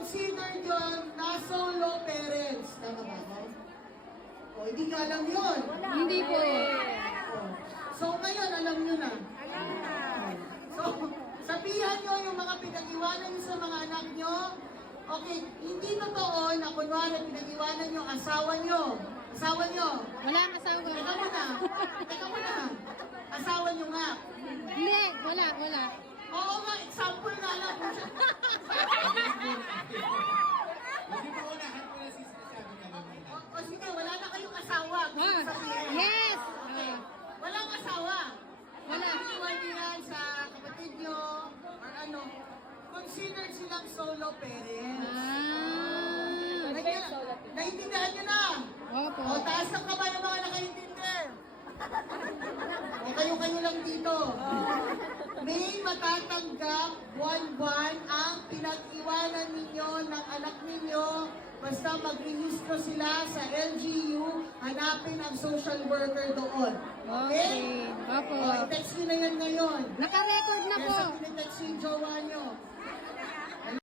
considered yun na solo parents. Tama ba ako? O, hindi ka alam yun. Hindi po. So, ngayon, alam nyo na. So, sabihan nyo yung mga pinag-iwanan nyo sa mga anak nyo. Okay, hindi totoo na kunwari pinag-iwanan nyo asawa nyo. Asawa nyo. Wala ang asawa. Teka muna. Teka muna. Asawa nyo nga. Hindi, wala. Oo nga, example nga lang. O sige, wala na kayong asawa. Gusto ko sabihin. Yes! Okay. Walang asawa. Wala. Iwan nyo yan sa kapatid nyo or ano. Considered silang solo parents. Naintindihan nyo na? Opo. O, taas ng kamay ng mga nakaintindi. O, kayo-kayo lang dito. May matatanggap buwan-buwan ang pinag-iwanan ninyo ng anak ninyo. Basta mag-rehistro sila sa LGU, hanapin ang social worker doon. Okay? Opo. O, i-text nyo na yan ngayon. Naka-record na po. Kesa pinitext yung jowa nyo.